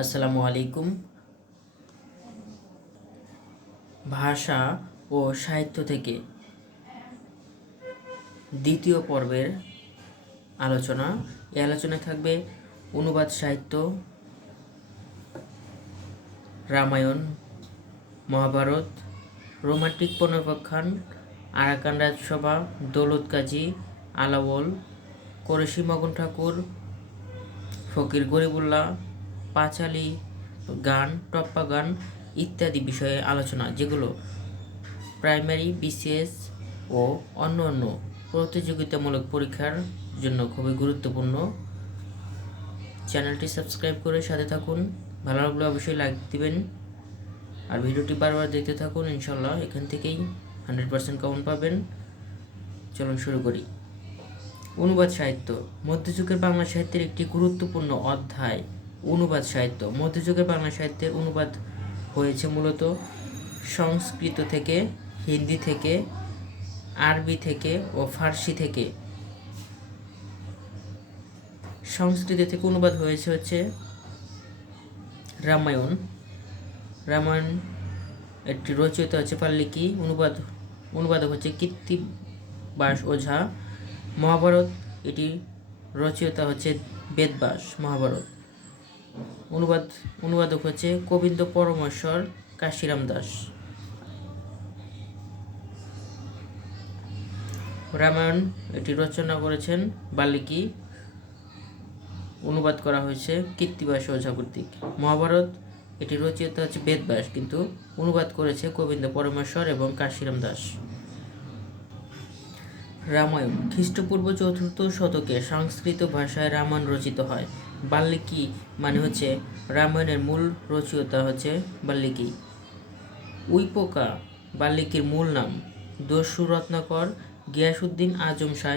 আসসালামু আলাইকুম। ভাষা ও সাহিত্য থেকে দ্বিতীয় পর্বের আলোচনা। এই আলোচনায় থাকবে অনুবাদ সাহিত্য, রামায়ণ, মহাভারত, রোমান্টিক পুনর্ব্যাখ্যান, আরাকান রাজসভা, দৌলত কাজী, আলাওল, কোরেশি মগন ঠাকুর, ফকির গরিবুল্লাহ, পাঁচালী গান, টপ্পা গান ইত্যাদি বিষয়ে আলোচনা, যেগুলো প্রাইমারি, বিসিএস ও অন্য অন্য প্রতিযোগিতামূলক পরীক্ষার জন্য খুবই গুরুত্বপূর্ণ। চ্যানেলটি সাবস্ক্রাইব করে সাথে থাকুন। ভালো লাগলে অবশ্যই লাইক দিবেন আর ভিডিওটি বারবার দেখতে থাকুন। ইনশাল্লাহ এখান থেকেই 100% কমন পাবেন। চলুন শুরু করি। অনুবাদ সাহিত্য মধ্যযুগের বাংলা সাহিত্যের একটি গুরুত্বপূর্ণ অধ্যায়। অনুবাদ সাহিত্য মধ্যযুগের বাংলা সাহিত্যের অনুবাদ হয়েছে মূলত সংস্কৃত থেকে, হিন্দি থেকে, আরবি থেকে ও ফার্সি থেকে। সংস্কৃত থেকে অনুবাদ হয়েছে রামায়ণ। রামায়ণ একটি রচিত হচ্ছে বাল্মীকি, অনুবাদক হচ্ছে কৃত্তিবাস ওঝা। মহাভারত এটি রচয়িতা হচ্ছে বেদব্যাস। মহাভারত অনুবাদক হচ্ছে গোবিন্দ পরমেশ্বর কাশিরাম দাস। রামায়ণ এটি রচনা করেছেন বাল্মীকি, অনুবাদ করা হয়েছে কৃত্তিবাস ওঝা কর্তৃক। মহাভারত এটি রচয়িতা হচ্ছে বেদব্যাস, কিন্তু অনুবাদ করেছে গোবিন্দ পরমেশ্বর এবং কাশিরাম দাস। রামায়ণ খ্রিস্টপূর্ব 4th শতকে সংস্কৃত ভাষায় রামায়ণ রচিত হয়। বাল্মীকি মানে হচ্ছে রামায়ণের মূল রচয়িতা হচ্ছে বাল্মীকি। উইপোকা বাল্মীকির মূল নাম। দস্যু রত্নাকর গিয়াসউদ্দিন আজম শাহ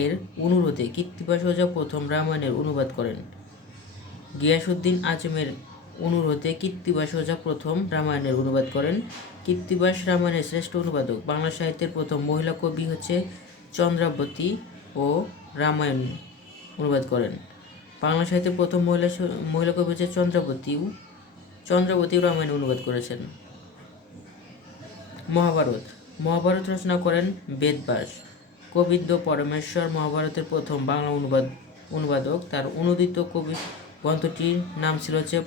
এর অনুরোধে কৃত্তিবাস ওঝা প্রথম রামায়ণের অনুবাদ করেন। গিয়াসউদ্দিন আজমের অনুরোধে কৃত্তিবাস ওঝা প্রথম রামায়ণের অনুবাদ করেন। কৃত্তিবাস রামায়ণের শ্রেষ্ঠ অনুবাদক। বাংলা সাহিত্যের প্রথম মহিলা কবি হচ্ছে চন্দ্রাবতী ও রামায়ণ অনুবাদ করেন। বাংলা সাহিত্যের প্রথম মহিলা কবি হচ্ছে চন্দ্রাবতী রামায়ণ অনুবাদ করেছেন। মহাভারত রচনা করেন বেদব্যাস। গোবিন্দ পরমেশ্বর মহাভারতের প্রথম বাংলা অনুবাদক। তার অনুদিত কবি গ্রন্থটির নাম ছিল হচ্ছে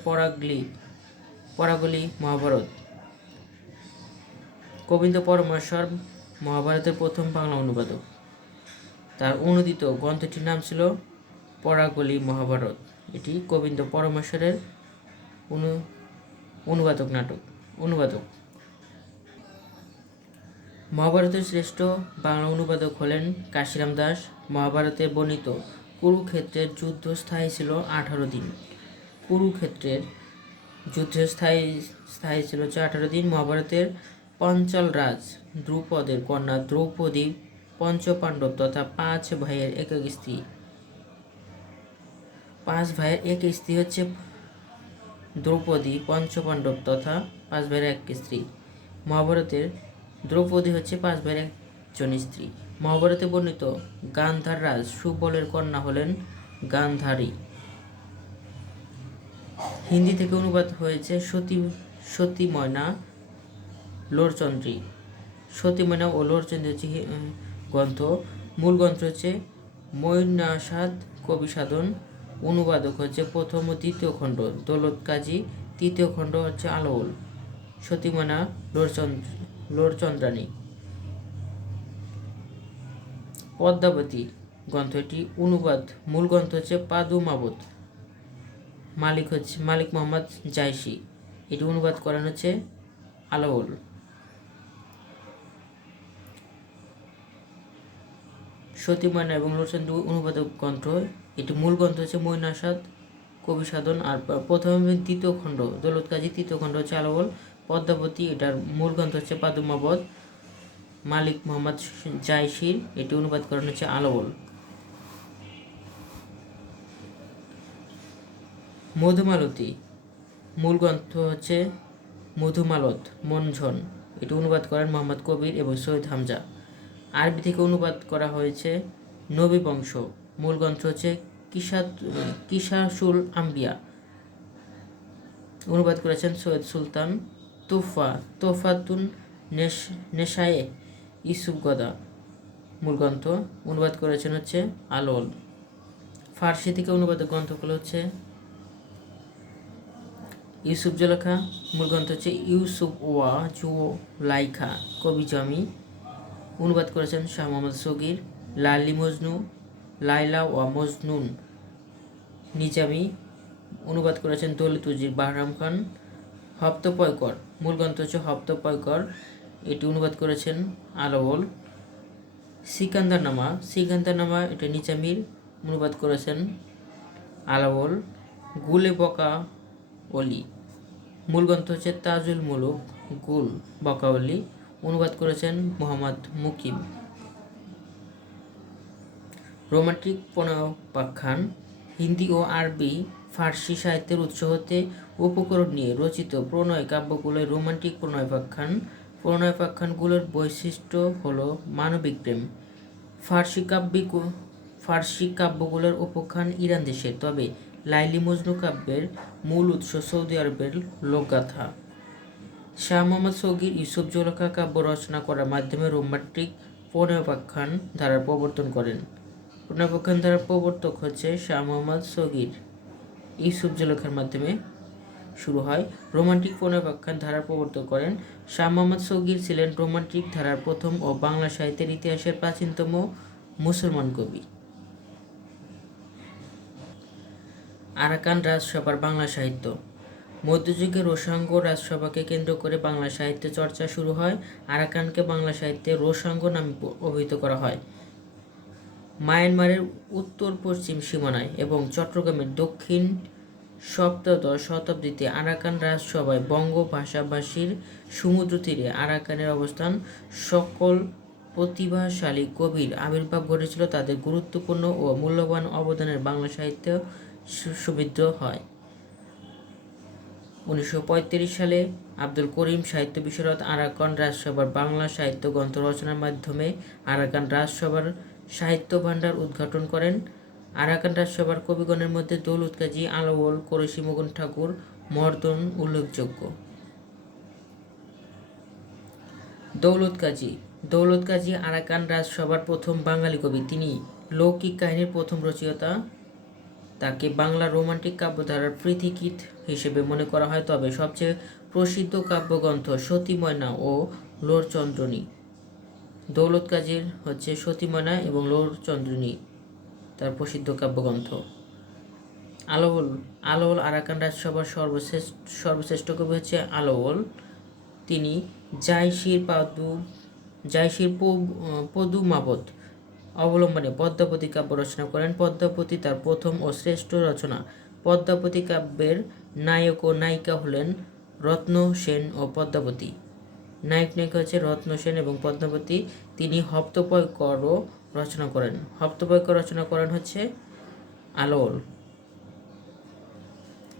পরাগলি মহাভারত। গোবিন্দ পরমেশ্বর মহাভারতের প্রথম বাংলা অনুবাদক। তার অনুদিত গ্রন্থটির নাম ছিল পরাগলি মহাভারত। এটি গোবিন্দ পরমেশ্বরের অনুবাদক। মহাভারতের শ্রেষ্ঠ বাংলা অনুবাদক হলেন কাশিরাম দাস। মহাভারতে বর্ণিত কুরুক্ষেত্রের যুদ্ধ স্থায়ী ছিল 18 দিন। কুরুক্ষেত্রের যুদ্ধের স্থায়ী ছিল 18 দিন। মহাভারতের পঞ্চাল রাজ দ্রুপদের কন্যা দ্রৌপদী পঞ্চপাণ্ডব তথা 5 ভাইয়ের এক স্ত্রী হচ্ছে দ্রৌপদী পঞ্চপাণ্ডব তথা 5 ভাইয়ের এক স্ত্রী। মহাভারতের দ্রৌপদী হচ্ছে 5 ভাইয়ের একজন স্ত্রী। মহাভারতে বর্ণিত গান্ধার রাজ সুবলের কন্যা হলেন গান্ধারী। হিন্দি থেকে অনুবাদ হয়েছে সতী ময়না ও লোরচন্দ্রী হচ্ছে গ্রন্থ। মূল গ্রন্থ হচ্ছে মৈনাসাদ কবি সাধন। অনুবাদক হচ্ছে প্রথম ও দ্বিতীয় খণ্ড দৌলত কাজী, তৃতীয় খণ্ড হচ্ছে আলাওল। সতী ময়না লোরচন্দ্রানী। পদ্মাবতী গ্রন্থ এটি মূল গ্রন্থ হচ্ছে পাদুমাবত। মালিক মোহাম্মদ জায়সি। এটি অনুবাদ করেন হচ্ছে আলাওল। সতী ময়না এবং লোরচন্দ্র অনুবাদক গ্রন্থ। এটি মূল গ্রন্থ হচ্ছে মৈনাসাদ কবি সাধন। আর প্রথম এবং দ্বিতীয় খণ্ড দৌলত কাজী, তৃতীয় খণ্ড হচ্ছে আলাওল। পদ্মাবতী এটার মূল গ্রন্থ হচ্ছে পাদুমাবত। মালিক মোহাম্মদ জায়সির এটি অনুবাদ করেন হচ্ছে আলাওল। মধুমালতী মূল গ্রন্থ হচ্ছে মধুমালত মনঝন। এটি অনুবাদ করেন মোহাম্মদ কবির এবং সৈয়দ হামজা। আরবি থেকে অনুবাদ করা হয়েছে নবী বংশ। মূল গ্রন্থ হচ্ছে কিসাসুল আম্বিয়া। অনুবাদ করেছেন সৈয়দ সুলতান। তোফাতুন নেশায়ে ইউসুফ গদা মূল গ্রন্থ, অনুবাদ করেছেন হচ্ছে আলোল। ফার্সি থেকে অনুবাদের গ্রন্থগুলো হচ্ছে ইউসুফ জুলেখা, মূল গ্রন্থ হচ্ছে ইউসুফ ওয়া জুলাইখা কবি জামি, অনুবাদ করেছেন শাহ মোহাম্মদ সগির। লাইলা ওয়া মজনুন নিজামি, অনুবাদ করেছেন দৌলত উজির বাহরাম খান। হপ্তপয়কর, মূল গ্রন্থ হচ্ছে হপ্তপয়কর, এটি অনুবাদ করেছেন আলাওল। সিকান্দারনামা এটা নিজামির, অনুবাদ করেছেন আলাওল। গুলে বকা অলি, মূল গ্রন্থ হচ্ছে তাজুল মুলুক গুল বকাওয়ালি, অনুবাদ করেছেন মোহাম্মদ মুকিম। রোমান্টিক প্রণয়োপাখ্যান, হিন্দি ও আরবি ফার্সি সাহিত্যের উৎস হতে উপকরণ নিয়ে রচিত প্রণয় কাব্যগুলোই রোমান্টিক প্রণয়োপাখ্যান। প্রণয়োপাখ্যানগুলোর বৈশিষ্ট্য হল মানবিক প্রেম। ফার্সি কাব্যগুলোর উপাখ্যান ইরান দেশের, তবে লাইলি মজনু কাব্যের মূল উৎস সৌদি আরবের লোকগাথা। শাহ মোহাম্মদ সগির ইউসুফ জুলেখা কাব্য রচনা করার মাধ্যমে রোমান্টিক প্রণয়োপাখ্যান ধারার প্রবর্তন করেন। প্রণয়োপাখ্যান ধারার প্রবর্তক হচ্ছে শাহ মোহাম্মদ সগির। ইউসুফ জুলেখার মাধ্যমে শুরু হয়। রোমান্টিক প্রণয়োপাখ্যান ধারার প্রবর্তন করেন শাহ মোহাম্মদ সগির। ছিলেন রোমান্টিক ধারার প্রথম ও বাংলা সাহিত্যের ইতিহাসের প্রাচীনতম মুসলমান কবি। আরাকান রাজসভার বাংলা সাহিত্য। মধ্যযুগে রোসাঙ্গ রাজসভাকে কেন্দ্র করে বাংলা সাহিত্যে চর্চা শুরু হয়। আরাকানকে বাংলা সাহিত্যে রোসাঙ্গ নামে অভিহিত করা হয়। মায়ানমারের উত্তর পশ্চিম সীমানায় এবং চট্টগ্রামের দক্ষিণ সপ্তদশ শতাব্দীতে আরাকান রাজসভায় বঙ্গ ভাষাভাষীর সমুদ্র তীরে আরাকানের অবস্থান। সকল প্রতিভাশালী কবির আবির্ভাব ঘটেছিল। তাদের গুরুত্বপূর্ণ ও মূল্যবান অবদানের বাংলা সাহিত্য সমৃদ্ধ হয়। 1935 সালে আব্দুল করিম সাহিত্য বিশারদ আরাকান রাজসভার বাংলা সাহিত্য গ্রন্থ রচনার মাধ্যমে আরাকান রাজসভার সাহিত্য ভাণ্ডার উদ্ঘাটন করেন। আরাকান রাজসভার কবিগণের মধ্যে দৌলত কাজী, আলাওল, কোরেশী মগন ঠাকুর, মর্দন উল্লেখযোগ্য। দৌলত কাজী আরাকান রাজসভার প্রথম বাঙালি কবি। তিনি লৌকিক কাহিনীর প্রথম রচয়িতা। তাকে বাংলা রোমান্টিক কাব্যধারার পথিকৃৎ হিসেবে মনে করা হয়, তবে সবচেয়ে প্রসিদ্ধ কাব্যগ্রন্থ সতী ময়না ও লোরচন্দ্রনী। দৌলত কাজীর হচ্ছে সতী ময়না এবং লোরচন্দ্রনী তার প্রসিদ্ধ কাব্যগ্রন্থ। আলাওল আরাকান রাজসভার সর্বশ্রেষ্ঠ কবি হচ্ছে আলাওল। তিনি জায়সির পদুমাবত অবলম্বনে পদ্মাবতী কাব্য রচনা করেন। পদ্মাবতী তার প্রথম ও শ্রেষ্ঠ রচনা। পদ্মাবতী কাব্যের নায়ক ও নায়িকা হলেন রত্ন সেন ও পদ্মাবতী। নায়ক নায়িকা হচ্ছে রত্ন সেন এবং পদ্মাবতী। তিনি হপ্তপয়করও রচনা করেন। হপ্তপয়কর রচনা করেন হচ্ছে আলাওল।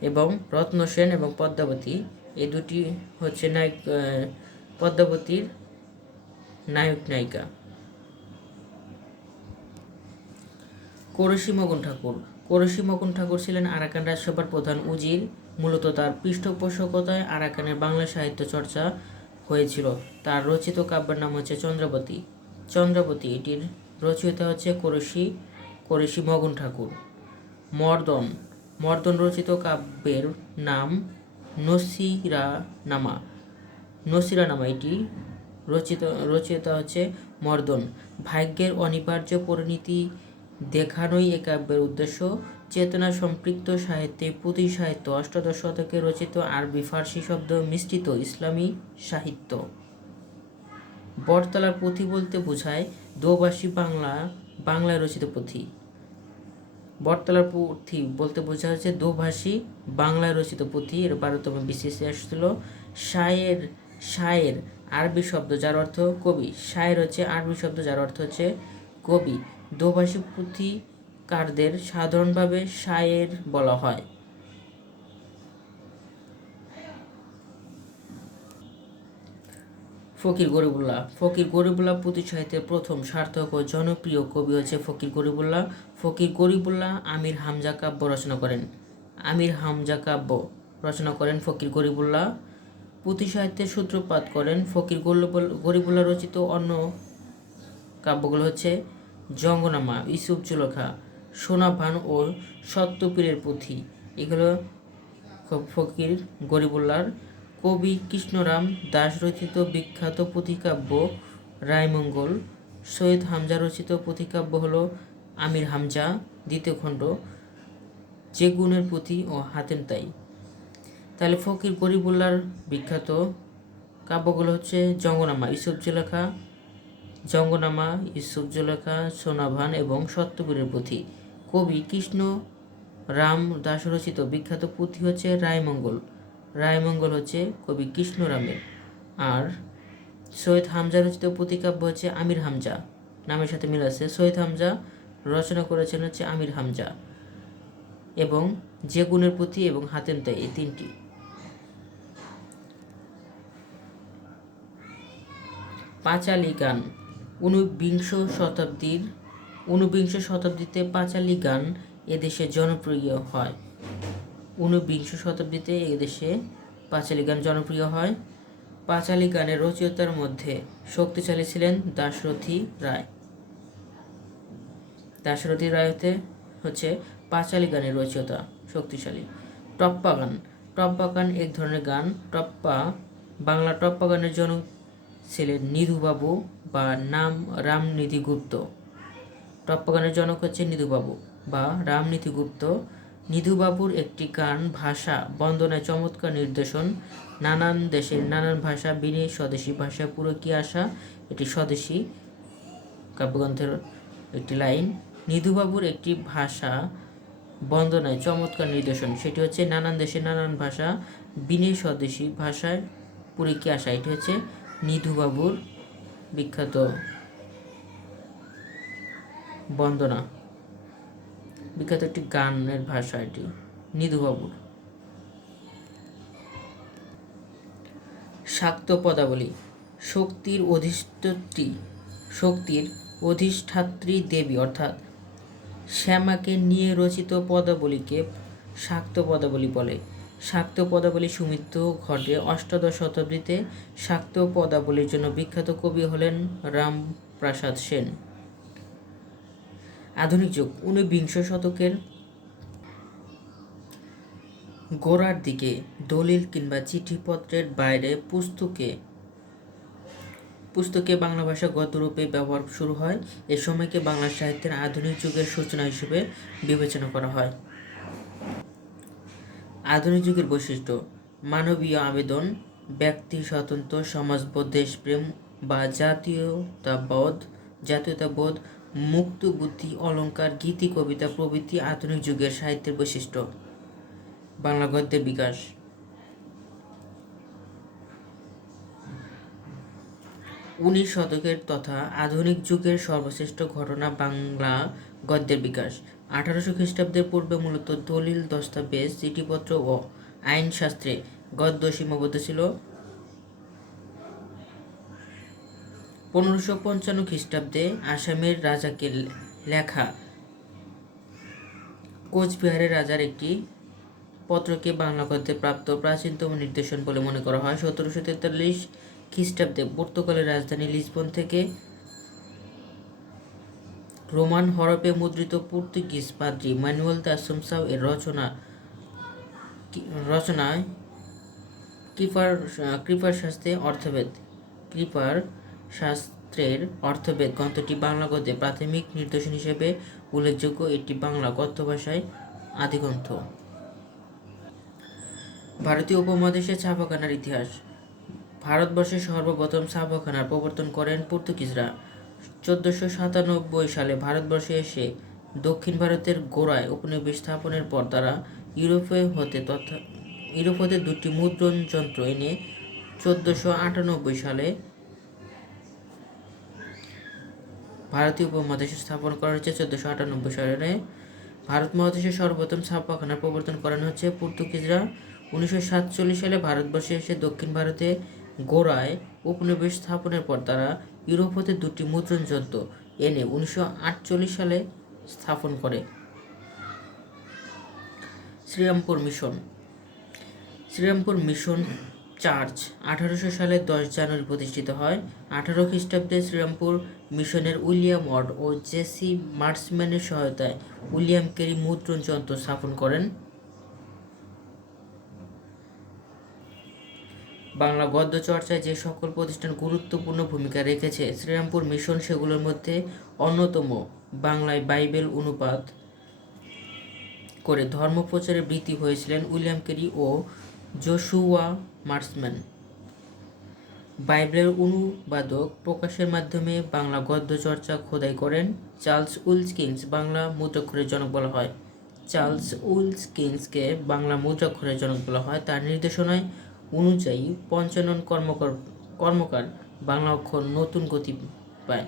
এবং রত্ন সেন এবং পদ্মাবতী এই দুটি হচ্ছে পদ্মাবতীর নায়ক নায়িকা। কোরেশী মগন ঠাকুর ছিলেন আরাকান রাজসভার প্রধান উজির। মূলত তার পৃষ্ঠপোষকতায় আরাকানের বাংলা সাহিত্য চর্চা হয়েছিল। তার রচিত কাব্যের নাম হচ্ছে চন্দ্রাবতী। এটির রচয়িতা হচ্ছে কোরেশী মগন ঠাকুর। মর্দন রচিত কাব্যের নাম নসিরানামা। এটি রচয়িতা হচ্ছে মর্দন। ভাগ্যের অনিবার্য পরিণতি দেখানোই এ কাব্যের উদ্দেশ্য। চেতনা সম্পৃক্ত সাহিত্যে পুঁথি সাহিত্য অষ্টাদশ শতকে রচিত আরবি ফার্সি শব্দ মিশ্রিত ইসলামী সাহিত্য। বটতলার পুঁথি বলতে বোঝায় দোভাষী বাংলায় রচিত পুঁথি। বটতলার পুঁথি বলতে বোঝা হচ্ছে দোভাষী বাংলায় রচিত পুঁথি। এর 12তম বিসিএসে আসছিল। শায়ের আরবি শব্দ যার অর্থ কবি। শায়ের হচ্ছে আরবি শব্দ যার অর্থ হচ্ছে কবি। দোভাষী পুঁথিকারদের সাধারণভাবে শায়ের বলা হয়। ফকির গরিবুল্লাহ পুঁথি সাহিত্যের প্রথম সার্থক ও জনপ্রিয় কবি হচ্ছে ফকির গরিবুল্লাহ। আমির হামজা কাব্য রচনা করেন। আমির হামজা কাব্য রচনা করেন ফকির গরিবুল্লাহ। পুঁথি সাহিত্যের সূত্রপাত করেন ফকির গরিবুল্লাহ রচিত অন্য কাব্যগুলো হচ্ছে জঙ্গনামা, ইউসুফ জুলেখা, সোনাভান ও সত্যপীরের পুঁথি। এগুলো ফকির গরিবুল্লাহর। কবি কৃষ্ণরাম দাস রচিত বিখ্যাত পুঁথিকাব্য রায়মঙ্গল। সৈয়দ হামজা রচিত পুঁথিকাব্য হল আমির হামজা দ্বিতীয় খণ্ড, যে গুণের পুঁথি ও হাতেম তাই। তাহলে ফকির গরিবুল্লাহর বিখ্যাত কাব্যগুলো হচ্ছে জঙ্গনামা, ইউসুফ জুলেখা, সোনাভান এবং সত্যপীরের পুঁথি। কবি কৃষ্ণ রাম দাস রচিত বিখ্যাত পুঁথি হচ্ছে রায়মঙ্গল হচ্ছে কবি কৃষ্ণরামের। আর সৈয়দ হামজা রচিত পুঁথিকাব্য হচ্ছে আমির হামজা, নামের সাথে মিল আছে। সৈয়দ হামজা রচনা করেছেন হচ্ছে আমির হামজা, এবং যে গুণের পুঁথি এবং হাতেম তাই, এই তিনটি। পাঁচালী গান। ঊনবিংশ শতাব্দীতে পাঁচালী গান এদেশে জনপ্রিয় হয়। পাঁচালী গানের রচয়িতার মধ্যে শক্তিশালী ছিলেন দাশরথী রায় হচ্ছে পাঁচালী গানের রচয়িতা শক্তিশালী। টপ্পা গান এক ধরনের গান। বাংলা টপ্পা গানের জনক ছিলেন নিধুবাবু বা রামনিধি গুপ্ত। টপ্পা গানের জনক হচ্ছে নিধুবাবু বা রামনিধি গুপ্ত। নিধুবাবুর একটি গান ভাষা বন্দনায় চমৎকার নির্দেশন। নানান দেশের নানান ভাষা বিনে স্বদেশী ভাষায় পুরো কি আশা, এটি স্বদেশী কাব্যগ্রন্থের একটি লাইন। নিধুবাবুর একটি ভাষা বন্দনায় চমৎকার নির্দেশন, সেটি হচ্ছে নানান দেশের নানান ভাষা বিনে স্বদেশী ভাষায় পুরো কি আশা, এটি হচ্ছে নিধুবাবুর বিখ্যাত বন্দনা, বিখ্যাত একটি গানের ভাষা এটি নিধুবাবুর। শাক্ত পদাবলী। শক্তির অধিষ্ঠাত্রী দেবী অর্থাৎ শ্যামাকে নিয়ে রচিত পদাবলীকে শাক্ত পদাবলী বলে। শাক্ত পদাবলী সুমিত্র ঘটে অষ্টাদশ শতাব্দীতে। শাক্ত পদাবলীর জন্য বিখ্যাত কবি হলেন রামপ্রসাদ সেন। আধুনিক যুগ। ঊনবিংশ শতকের গোড়ার দিকে দলিল কিংবা চিঠিপত্রের বাইরে পুস্তকে বাংলা ভাষা গদ্যরূপে ব্যবহার শুরু হয়। এ সময়কে বাংলা সাহিত্যের আধুনিক যুগের সূচনা হিসেবে বিবেচনা করা হয়। আধুনিক যুগের বৈশিষ্ট্য: মানবীয় আবেদন, ব্যক্তি স্বাতন্ত্র্য, সমাজবোধ, দেশপ্রেম বা জাতীয়তাবোধ, মুক্ত বুদ্ধি, অলঙ্কার, গীতি, কবিতা প্রভৃতি আধুনিক যুগের সাহিত্যের বৈশিষ্ট্য। বাংলা গদ্যের বিকাশ। 19 শতকের তথা আধুনিক যুগের সর্বশ্রেষ্ঠ ঘটনা বাংলা গদ্যের বিকাশ। 1800 খ্রিস্টাব্দের পূর্বে মূলত দলিল, দস্তাবেজ, চিঠিপত্র ও আইনশাস্ত্রে গদ্য সীমাবদ্ধ ছিল। 1555 খ্রিস্টাব্দে আসামের রাজাকে লেখা কোচবিহারের রাজার একটি পত্রকে বাংলা গদ্যে প্রাপ্ত প্রাচীনতম নিদর্শন বলে মনে করা হয়। 1743 খ্রিস্টাব্দে পর্তুগালের রাজধানী লিসবন থেকে রোমান হরফে মুদ্রিত পর্তুগিজ পাদ্রী ম্যানুয়েল দা আসুনসাও এর রচনায় কৃপার শাস্ত্রের অর্থভেদ গ্রন্থটি বাংলা গদ্যে প্রাথমিক নিদর্শন হিসেবে উল্লেখযোগ্য। এটি বাংলা গদ্য ভাষায় আদিগ্রন্থ। ভারতীয় উপমহাদেশে ছাপাখানার ইতিহাস। ভারতবর্ষে সর্বপ্রথম ছাপাখানার প্রবর্তন করেন পর্তুগিজরা। 1497 সালে ভারতবর্ষে এসে দক্ষিণ ভারতের গোড়ায় উপনিবেশ স্থাপনের পর তারা ইউরোপ হতে দুটি মুদ্রণ যন্ত্র এনে 1498 সালে ভারতীয় উপমহাদেশে স্থাপন করা হয়েছে। 1498 সালে ভারত মহাদেশে সর্বপ্রথম ছাপাখানার প্রবর্তন করানো হচ্ছে পর্তুগিজরা। 1947 সালে ভারতবর্ষে এসে দক্ষিণ ভারতে গোড়ায় উপনিবেশ স্থাপনের পর তারা ইউরোপ হতে দুটি মুদ্রণ যন্ত্র এনে 1948 সালে স্থাপন করে। Serampore mission. Serampore mission church 1800 সালে 10 জানুয়ারি প্রতিষ্ঠিত হয়। 18 খ্রিস্টাব্দে শ্রীরামপুর মিশনের উইলিয়াম ওয়ার্ড ও জেসি মার্সম্যানের সহায়তায় উইলিয়াম কেরি মুদ্রণ যন্ত্র স্থাপন করেন। বাংলা গদ্য চর্চায় যে সকল প্রতিষ্ঠান গুরুত্বপূর্ণ ভূমিকা রেখেছে শ্রীরামপুর মিশন সেগুলোর মধ্যে অন্যতম। বাংলায় বাইবেল অনুবাদ করে ধর্মপ্রচারে বৃত্তি হয়েছিলেন উইলিয়াম কেরি ও জোশুয়া মার্সম্যান। বাইবেলের অনুবাদক প্রকাশের মাধ্যমে বাংলা গদ্য চর্চা খোদাই করেন। চার্লস উইলকিন্স বাংলা মুদ্রাক্ষরের জনক বলা হয়। চার্লস উইলকিন্সকে বাংলা মুদ্রাক্ষরের জনক বলা হয়। তার নির্দেশনায় অনুযায়ী পঞ্চানন কর্মকার বাংলা অক্ষর নতুন গতি পায়।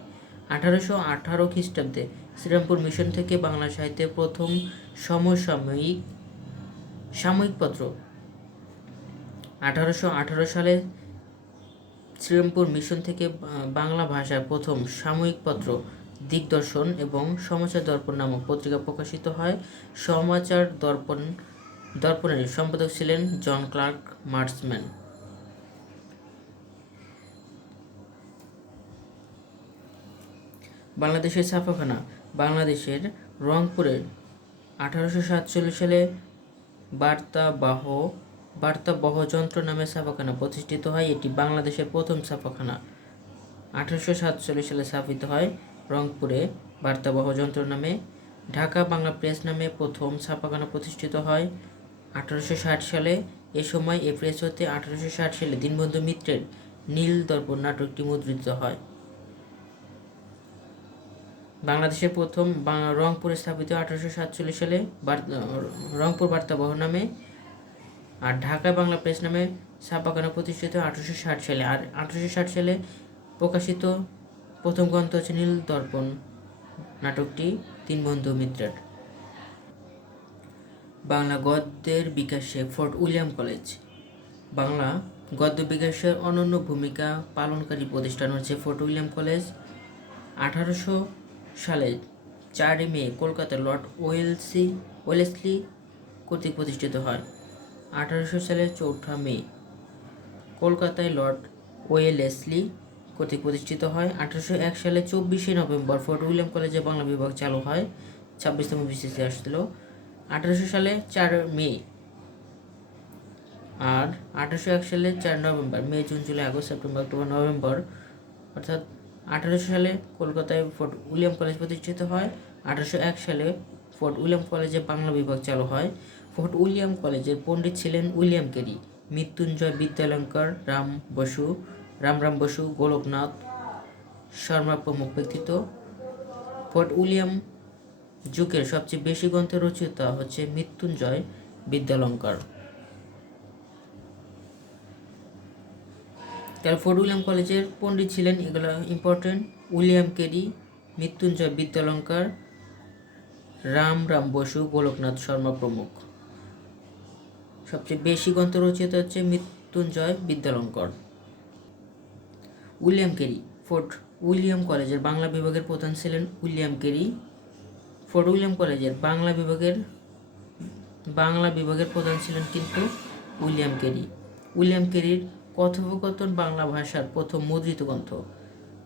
1818 খ্রিস্টাব্দে শ্রীরামপুর মিশন থেকে বাংলা সাহিত্যের প্রথম সাময়িক পত্র। 1818 সালে শ্রীরামপুর মিশন থেকে বাংলা ভাষার প্রথম সাময়িক পত্র দিগদর্শন এবং সমাচার দর্পণ নামক পত্রিকা প্রকাশিত হয়। সমাচার দর্পণের সম্পাদক ছিলেন জন ক্লার্ক মার্সম্যান। বাংলাদেশের ছাপাখানা বাংলাদেশের রংপুরে 1847 সালে বার্তাবহ যন্ত্র নামে ছাপাখানা প্রতিষ্ঠিত হয়। এটি বাংলাদেশের প্রথম ছাপাখানা। 1847 সালে স্থাপিত হয় রংপুরে বার্তাবহ যন্ত্র নামে। ঢাকা বাংলা প্রেস নামে প্রথম ছাপাখানা প্রতিষ্ঠিত হয় 1860 সালে। এ সময় এ প্রেস হতে 1860 সালে দীনবন্ধু মিত্রের নীল দর্পণ নাটকটি মুদ্রিত হয়। বাংলাদেশের প্রথম রংপুরে স্থাপিত 1847 সালে রংপুর বার্তাবহ নামে। আর ঢাকা বাংলা প্রেস নামে ছাপাখানা প্রতিষ্ঠিত 1860 সালে। আর 1860 সালে প্রকাশিত প্রথম গ্রন্থ হচ্ছে নীল দর্পণ নাটকটি দীনবন্ধু মিত্রের। বাংলা গদ্যের বিকাশে ফোর্ট উইলিয়াম কলেজ বাংলা গদ্য বিকাশের অনন্য ভূমিকা পালনকারী প্রতিষ্ঠান হচ্ছে ফোর্ট উইলিয়াম কলেজ। 1800 সালে 4 মে কলকাতার লর্ড ওয়েলেসলি কর্তৃক প্রতিষ্ঠিত হয়। 1800 সালে 4 মে কলকাতায় লর্ড ওয়েলেসলি কর্তৃক প্রতিষ্ঠিত হয়। 1801 সালে 24 নভেম্বর ফোর্ট উইলিয়াম কলেজে বাংলা বিভাগ চালু হয়। 26তম বিসিসি আসছিল 1800 সালে 4 মে। আর 1801 সালে 4 November, May, June, July, August, September, October, November অর্থাৎ 1800 সালে কলকাতায় ফোর্ট উইলিয়াম কলেজ প্রতিষ্ঠিত হয়। 1801 সালে ফোর্ট উইলিয়াম কলেজে বাংলা বিভাগ চালু হয়। ফোর্ট উইলিয়াম কলেজের পণ্ডিত ছিলেন উইলিয়াম কেরি, মৃত্যুঞ্জয় বিদ্যালঙ্কার, রামরাম বসু, গোলকনাথ শর্মা প্রমুখ ব্যক্তিত্ব। ফোর্ট উইলিয়াম যুগের সবচেয়ে বেশি গ্রন্থের রচয়িতা হচ্ছে মৃত্যুঞ্জয় বিদ্যালঙ্কার। তার ফোর্ট উইলিয়াম কলেজের পণ্ডিত ছিলেন, এগুলো important, William Carey, Mrityunjay Vidyalankar, Ramram Basu, Golaknath Sharma প্রমুখ। সবচেয়ে বেশি গ্রন্থ রচয়িতা হচ্ছে Mrityunjay Vidyalankar. William Carey Fort William কলেজের বাংলা বিভাগের প্রধান ছিলেন উইলিয়াম কেরি। ফোর্ট উইলিয়াম কলেজের বাংলা বিভাগের প্রধান ছিলেন কিন্তু উইলিয়াম কেরি। উইলিয়াম কেরির কথোপকথন বাংলা ভাষার প্রথম মুদ্রিত গ্রন্থ।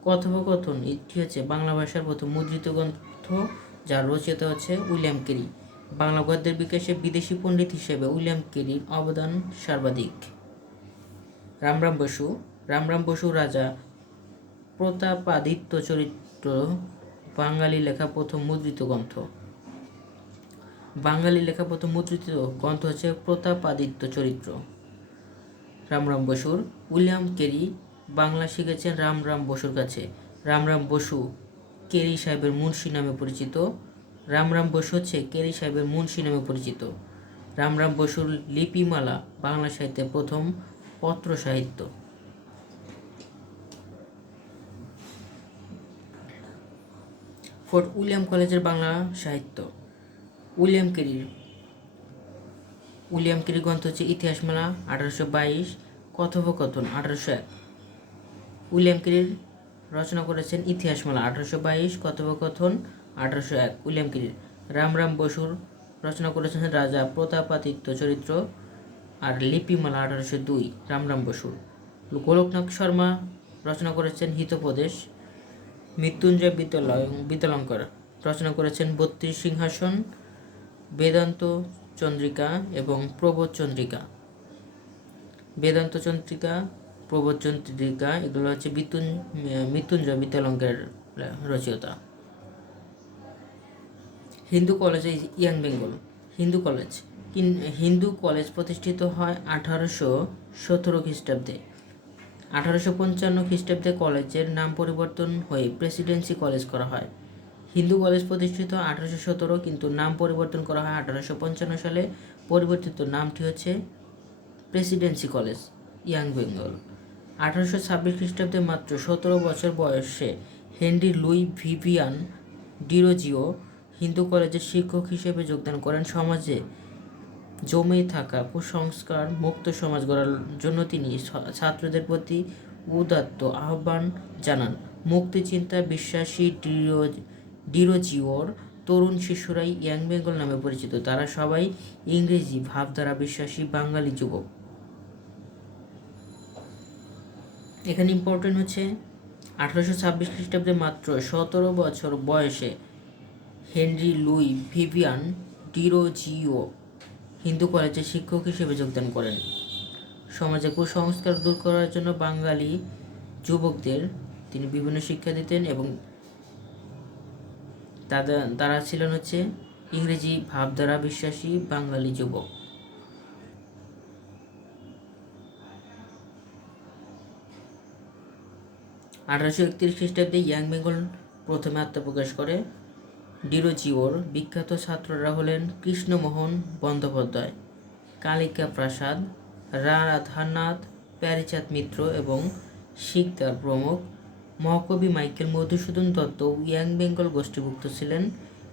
কথোপকথন এটি হচ্ছে বাংলা ভাষার প্রথম মুদ্রিত গ্রন্থ, যার রচয়িতা হচ্ছে উইলিয়াম কেরি। বাংলা গদ্যের বিকাশে বিদেশি পণ্ডিত হিসেবে উইলিয়াম কেরির অবদান সর্বাধিক। রামরাম বসু রাজা প্রতাপাদিত্য চরিত্র বাঙালি লেখা প্রথম মুদ্রিত গ্রন্থ। হচ্ছে প্রতাপাদিত্য চরিত্র। রামরাম বসুর উইলিয়াম কেরি বাংলা শিখেছেন রামরাম বসুর কাছে। রামরাম বসু কেরি সাহেবের মুন্সি নামে পরিচিত। রামরাম বসুর লিপিমালা বাংলা সাহিত্যের প্রথম পত্র সাহিত্য। ফোর্ট উইলিয়াম কলেজের বাংলা সাহিত্য। উইলিয়াম কেরি গ্রন্থ হচ্ছে ইতিহাসমালা 1822, কথোপকথন 1801। উইলিয়াম কেরির রচনা করেছেন ইতিহাসমালা 1822, কথোপকথন 1801 উইলিয়াম কেরির। রামরাম বসুর রচনা করেছেন রাজা প্রতাপাদিত্য চরিত্র আর লিপিমালা 1802 রামরাম বসুর। গোলকনাথ শর্মা রচনা করেছেন হিতোপদেশ। মৃত্যুঞ্জয় বিদ্যালঙ্কর রচনা করেছেন 32 সিংহাসন, বেদান্ত চন্দ্রিকা এবং প্রবোধ চন্দ্রিকা। বেদান্ত চন্দ্রিকা, প্রবোধ চন্দ্রিকা এগুলো হচ্ছে মৃত্যুঞ্জয় বিদ্যালঙ্কের রচয়িতা। Hindu college young Bengal. Hindu college প্রতিষ্ঠিত হয় 1817 খ্রিস্টাব্দে। 1855 খ্রিস্টাব্দে কলেজের নাম পরিবর্তন হয়ে প্রেসিডেন্সি কলেজ করা হয়। হিন্দু কলেজ প্রতিষ্ঠিত 1817, কিন্তু নাম পরিবর্তন করা হয় 1855 সালে। পরিবর্তিত নামটি হচ্ছে প্রেসিডেন্সি কলেজ ইয়াং বেঙ্গল। 1826 খ্রিস্টাব্দে মাত্র 17 বছর বয়সে Henry Louis Vivian Derozio Hindu কলেজের শিক্ষক হিসেবে যোগদান করেন। সমাজে জমে থাকা কুসংস্কার মুক্ত সমাজ গড়ার জন্য তিনি ছাত্রদের প্রতি উদাত্ত আহ্বান জানান। মুক্তিচিন্তায় বিশ্বাসী ডিরোজিওর তরুণ শিশুরাই ইয়াং বেঙ্গল নামে পরিচিত। তারা সবাই ইংরেজি ভাবধারা বিশ্বাসী বাঙালি যুবক। এখানে ইম্পর্টেন্ট হচ্ছে 1826 খ্রিস্টাব্দে মাত্র 17 বছর বয়সে Henry Louis Vivian Derozio Hindu কলেজে শিক্ষক হিসেবে যোগদান করেন। সমাজে কুসংস্কার দূর করার জন্য বাঙালি যুবকদের তিনি বিভিন্ন শিক্ষা দিতেন এবং তারা ছিলেন হচ্ছে ইংরেজি ভাবধারা বিশ্বাসী বাঙালি যুবক। আঠারোশো 1831 খ্রিস্টাব্দে ইয়াং বেঙ্গল প্রথমে আত্মপ্রকাশ করে। ডিরোজিওর বিখ্যাত ছাত্ররা হলেন কৃষ্ণমোহন বন্দ্যোপাধ্যায়, কালিকা প্রসাদ, রাধানাথ, প্যারীচাঁদ মিত্র এবং শিকদার প্রমুখ। মহাকবি মাইকেল মধুসূদন দত্ত ইয়াং বেঙ্গল গোষ্ঠীভুক্ত ছিলেন।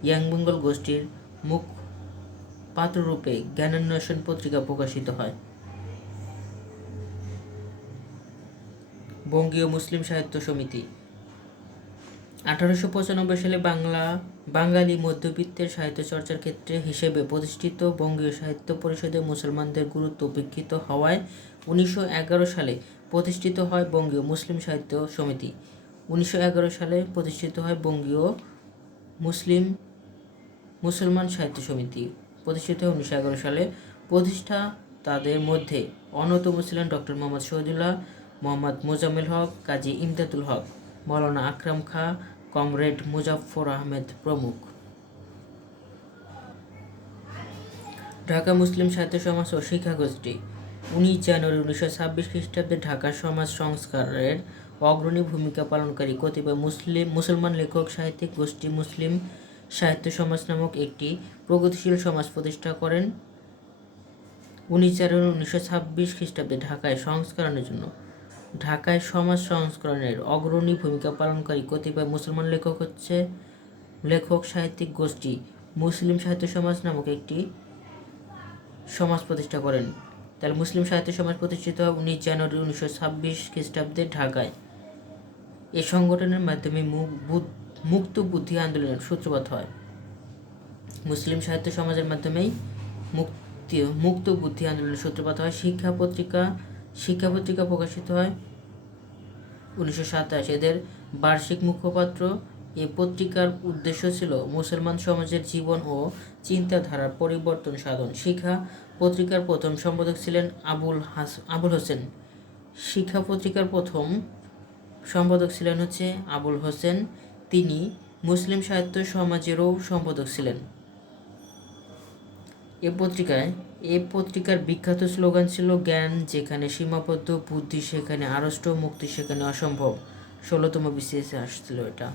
ইয়াং বেঙ্গল গোষ্ঠীর মুখপাত্ররূপে জ্ঞানান্বেষণ পত্রিকা প্রকাশিত হয়। বঙ্গীয় মুসলিম সাহিত্য সমিতি 1895 সালে বাঙালি মধ্যবিত্তের সাহিত্য চর্চার ক্ষেত্রে হিসেবে প্রতিষ্ঠিত বঙ্গীয় সাহিত্য পরিষদে মুসলমানদের গুরুত্ব উপেক্ষিত হওয়ায় 1911 সালে প্রতিষ্ঠিত হয় বঙ্গীয় মুসলিম সাহিত্য সমিতি। 1911 সালে প্রতিষ্ঠিত হয় বঙ্গীয় মুসলমান সাহিত্য সমিতি প্রতিষ্ঠিত হয় 1911 সালে। প্রতিষ্ঠা তাদের মধ্যে অন্যতম ছিলেন ডক্টর মোহাম্মদ শহীদুল্লাহ, মোহাম্মদ মোজাম্মেল হক, কাজী ইমদাদুল হক, মৌলানা আকরাম খাঁ, কমরেড মুজাফফর আহমেদ প্রমুখ। ঢাকা মুসলিম সাহিত্য সমাজ ও শিক্ষা গোষ্ঠী 19 জানুয়ারি 1926 খ্রিস্টাব্দে ঢাকা সমাজ সংস্কারের অগ্রণী ভূমিকা পালনকারী কতিপয় মুসলমান লেখক সাহিত্যিক গোষ্ঠী মুসলিম সাহিত্য সমাজ নামক একটি প্রগতিশীল সমাজ প্রতিষ্ঠা করেন। 19 জানুয়ারি 1926 খ্রিস্টাব্দে ঢাকায় সংস্করণের জন্য ঢাকায় সমাজ সংস্করণের অগ্রণী ভূমিকা পালনকারী কতিপয় মুসলমান লেখক সাহিত্যিক গোষ্ঠী মুসলিম সাহিত্য সমাজ নামক একটি সমাজ প্রতিষ্ঠা করেন। তাহলে মুসলিম সাহিত্য সমাজ প্রতিষ্ঠিত হয় 19 জানুয়ারি 1926 খ্রিস্টাব্দে ঢাকায়। এই সংগঠনের মাধ্যমে মুক্ত বুদ্ধি আন্দোলনের সূত্রপাত হয়। মুসলিম সাহিত্য সমাজের মাধ্যমেই মুক্ত বুদ্ধি আন্দোলনের সূত্রপাত হয়। শিক্ষা পত্রিকা প্রকাশিত হয় 1927। এদের বার্ষিক মুখপত্র। এই পত্রিকার উদ্দেশ্য ছিল মুসলমান সমাজের জীবন ও চিন্তাধারার পরিবর্তন সাধন। শিক্ষা পত্রিকার প্রথম সম্পাদক ছিলেন আবুল হোসেন। শিক্ষা পত্রিকার প্রথম সম্পাদক ছিলেন হচ্ছে আবুল হোসেন। তিনি মুসলিম সাহিত্য সমাজেরও সম্পাদক ছিলেন। এ পত্রিকার বিখ্যাত স্লোগান ছিল জ্ঞান যেখানে সীমাবদ্ধ, বুদ্ধি সেখানে আড়ষ্ট, মুক্তি সেখানে অসম্ভব। 16তম বিসিএসে আসছিল এটা।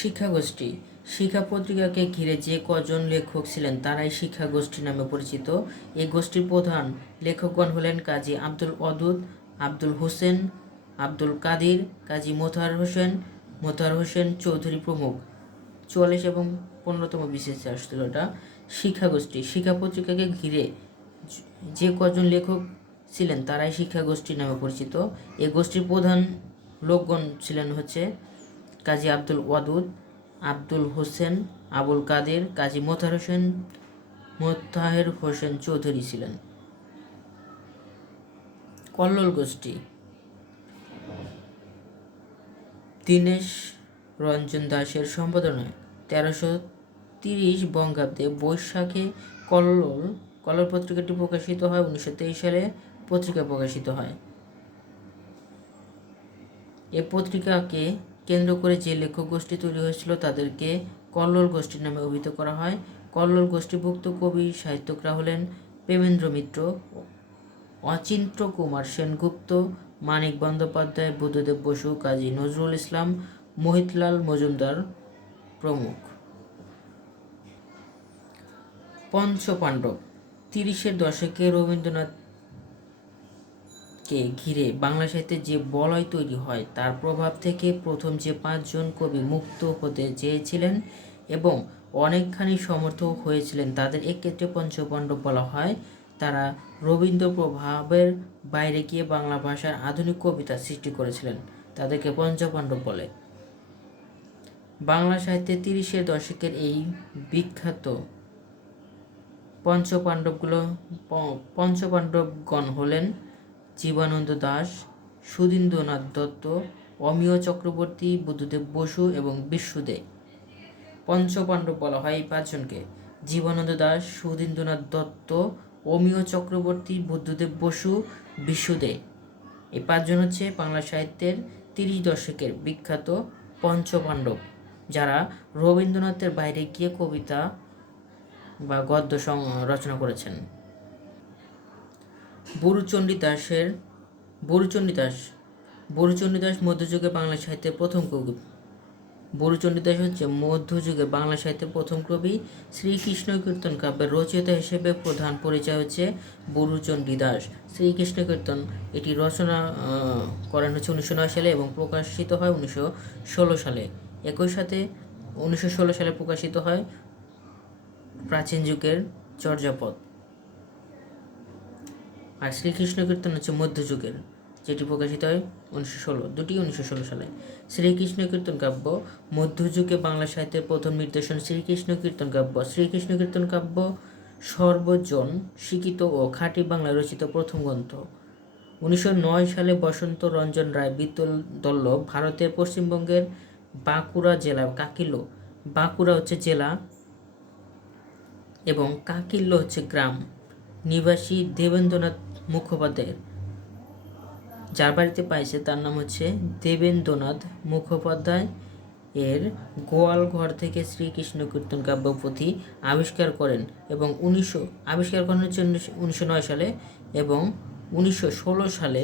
শিক্ষা গোষ্ঠী শিক্ষা পত্রিকাকে ঘিরে যে কজন লেখক ছিলেন তারাই শিক্ষা গোষ্ঠী নামে পরিচিত। এই গোষ্ঠীর প্রধান লেখকগণ হলেন কাজী আব্দুল ওয়াদুদ, আব্দুল হোসেন, আব্দুল কাদির, কাজী মোতাহার হোসেন চৌধুরী প্রমুখ। 44 এবং 15তম বিসিএসে আসছিল এটা। শিক্ষা গোষ্ঠী শিক্ষা পত্রিকাকে ঘিরে যে কজন লেখক ছিলেন তারাই শিক্ষা গোষ্ঠী নামে পরিচিত। এই গোষ্ঠীর প্রধান লোকগণ ছিলেন হচ্ছে কাজী আব্দুল ওয়াদুদ, আব্দুল হোসেন, আবুল কাদের, কাজী মোত্তাহের হোসেন চৌধুরী ছিলেন। কল্লোল গোষ্ঠী দীনেশ রঞ্জন দাসের সম্পাদনায় 1330 বঙ্গাব্দে বৈশাখে কল্লোল পত্রিকাটি প্রকাশিত হয়। 1923 সালে পত্রিকা প্রকাশিত হয়। এ পত্রিকাকে কেন্দ্র করে যে লেখক গোষ্ঠী তৈরি হয়েছিল তাদেরকে কল্লোল গোষ্ঠী নামে অভিহিত করা হয়। কল্লোল গোষ্ঠীভুক্ত কবি সাহিত্যিকরা হলেন প্রেমেন্দ্র মিত্র, অচিন্ত্য কুমার সেনগুপ্ত, মানিক বন্দ্যোপাধ্যায়, বুদ্ধদেব বসু, কাজী নজরুল ইসলাম, মোহিতলাল মজুমদার প্রমুখ। পঞ্চপাণ্ডব 30-এর দশকে রবীন্দ্রনাথকে ঘিরে বাংলা সাহিত্যে যে বলয় তৈরি হয় তার প্রভাব থেকে প্রথম যে 5 জন কবি মুক্ত হতে চেয়েছিলেন এবং অনেকখানি সমর্থ হয়েছিলেন তাদের এক্ষেত্রে পঞ্চপাণ্ডব বলা হয়। তারা রবীন্দ্র প্রভাবের বাইরে গিয়ে বাংলা ভাষার আধুনিক কবিতা সৃষ্টি করেছিলেন, তাদেরকে পঞ্চপাণ্ডব বলে। বাংলা সাহিত্যে 30-এর দশকের এই বিখ্যাত পঞ্চপাণ্ডবগণ হলেন জীবনানন্দ দাশ, সুধীন্দ্রনাথ দত্ত, অমিয় চক্রবর্তী, বুদ্ধদেব বসু এবং বিষ্ণুদে। পঞ্চপাণ্ডব বলা হয় এই 5 জনকে: জীবনানন্দ দাশ, সুধীন্দ্রনাথ দত্ত, অমিয় চক্রবর্তী, বুদ্ধদেব বসু, বিষ্ণুদে। এই 5 জন হচ্ছে বাংলা সাহিত্যের 30 দশকের বিখ্যাত পঞ্চপাণ্ডব, যারা রবীন্দ্রনাথের বাইরে গিয়ে কবিতা বা গদ্য রচনা করেছেন। বরুচণ্ডী দাস মধ্যযুগে বাংলা সাহিত্যের প্রথম কবি। বরুচণ্ডী দাস হচ্ছে মধ্যযুগের বাংলা সাহিত্যের প্রথম কবি। শ্রীকৃষ্ণ কীর্তন কাব্যের রচয়িতা হিসেবে প্রধান পরিচয় হচ্ছে বরুচণ্ডী দাস। শ্রীকৃষ্ণ কীর্তন এটি রচনা করেন হচ্ছে 1909 সালে এবং প্রকাশিত হয় 1916 সালে। একই সাথে 1916 সালে প্রকাশিত হয় প্রাচীন যুগের চর্যাপদ। আর শ্রীকৃষ্ণ কীর্তন হচ্ছে মধ্যযুগের, যেটি প্রকাশিত হয় 1916 সালে। শ্রীকৃষ্ণ কীর্তন কাব্য মধ্যযুগে বাংলা সাহিত্যের প্রথম নিদর্শন। শ্রীকৃষ্ণ কীর্তন কাব্য সর্বজন স্বীকৃত ও খাঁটি বাংলায় রচিত প্রথম গ্রন্থ। 1909 সালে বসন্ত রঞ্জন রায় বিদ্যাবল্লভ ভারতের পশ্চিমবঙ্গের বাঁকুড়া জেলা বাঁকুড়া হচ্ছে জেলা এবং কাকিল্য হচ্ছে গ্রাম নিবাসী দেবেন্দ্রনাথ মুখোপাধ্যায়ের, যার বাড়িতে পাইছে তার নাম হচ্ছে দেবেন্দ্রনাথ মুখোপাধ্যায়, এর গোয়াল ঘর থেকে শ্রীকৃষ্ণ কীর্তন কাব্য পুঁথি আবিষ্কার করেন এবং 1909 সালে এবং 1916 সালে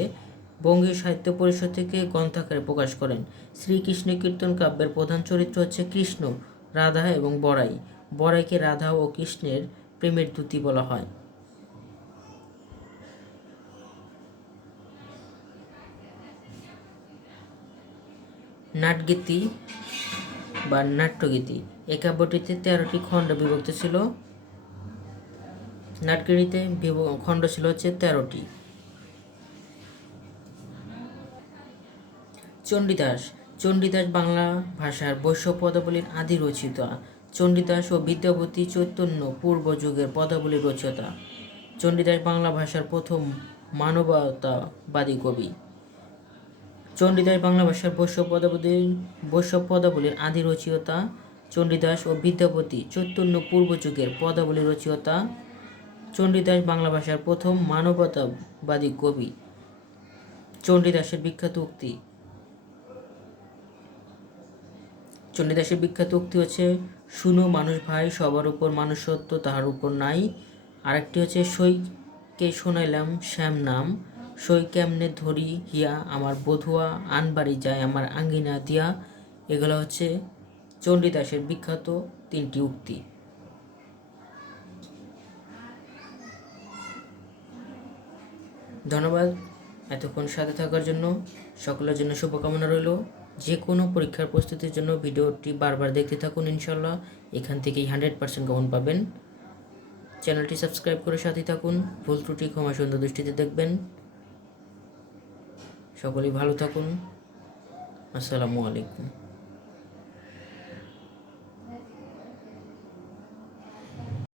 বঙ্গীয় সাহিত্য পরিষদ থেকে গ্রন্থাকারে প্রকাশ করেন। শ্রীকৃষ্ণ কীর্তন কাব্যের প্রধান চরিত্র হচ্ছে কৃষ্ণ, রাধা এবং বড়াই। বড়াইকে রাধা ও কৃষ্ণের প্রেমের দূতি বলা হয়। নাটগীতি বা নাট্যগীতি এই কাব্যটিতে 13টি খণ্ড বিভক্ত ছিল। নাটগীতিতে খণ্ড ছিল হচ্ছে 13টি। চণ্ডীদাস বাংলা ভাষার বৈশ্য পদাবলীর আদি রচয়িতা। চণ্ডীদাস ও বিদ্যাপতি চৈতন্য পূর্ব যুগের পদাবলীর রচয়িতা। চণ্ডীদাস বাংলা ভাষার প্রথম মানবতাবাদী কবি। চণ্ডীদাস বাংলা ভাষার বৈশ্য পদাবলীর আদি রচয়িতা। চণ্ডীদাস ও বিদ্যাপতি চৈতন্য পূর্ব যুগের পদাবলীর রচয়িতা। চণ্ডীদাস বাংলা ভাষার প্রথম মানবতাবাদী কবি। চণ্ডীদাসের বিখ্যাত উক্তি হচ্ছে, শুনো মানুষ ভাই, সবার উপর মানুষত্ব তাহার উপর নাই। আরেকটি হচ্ছে, সইকে শোনাইলাম শ্যাম নাম, সই কেমনে ধরি হিয়া, আমার বধুয়া আনবাড়ি যায় আমার আঙ্গিনা দিয়া। এগুলো হচ্ছে চণ্ডীদাসের বিখ্যাত 3টি উক্তি। ধন্যবাদ এতক্ষণ সাথে থাকার জন্য। সকলের জন্য শুভকামনা রইল। যে কোনো পরীক্ষার প্রস্তুতির জন্য ভিডিওটি বারবার দেখতে থাকুন, ইনশাল্লাহ এখান থেকেই 100% কমন পাবেন। চ্যানেলটি সাবস্ক্রাইব করে সাথে থাকুন। ভুল ত্রুটি ক্ষমা সুন্দর দৃষ্টিতে দেখবেন। সকলেই ভালো থাকুন। আসসালামু আলাইকুম।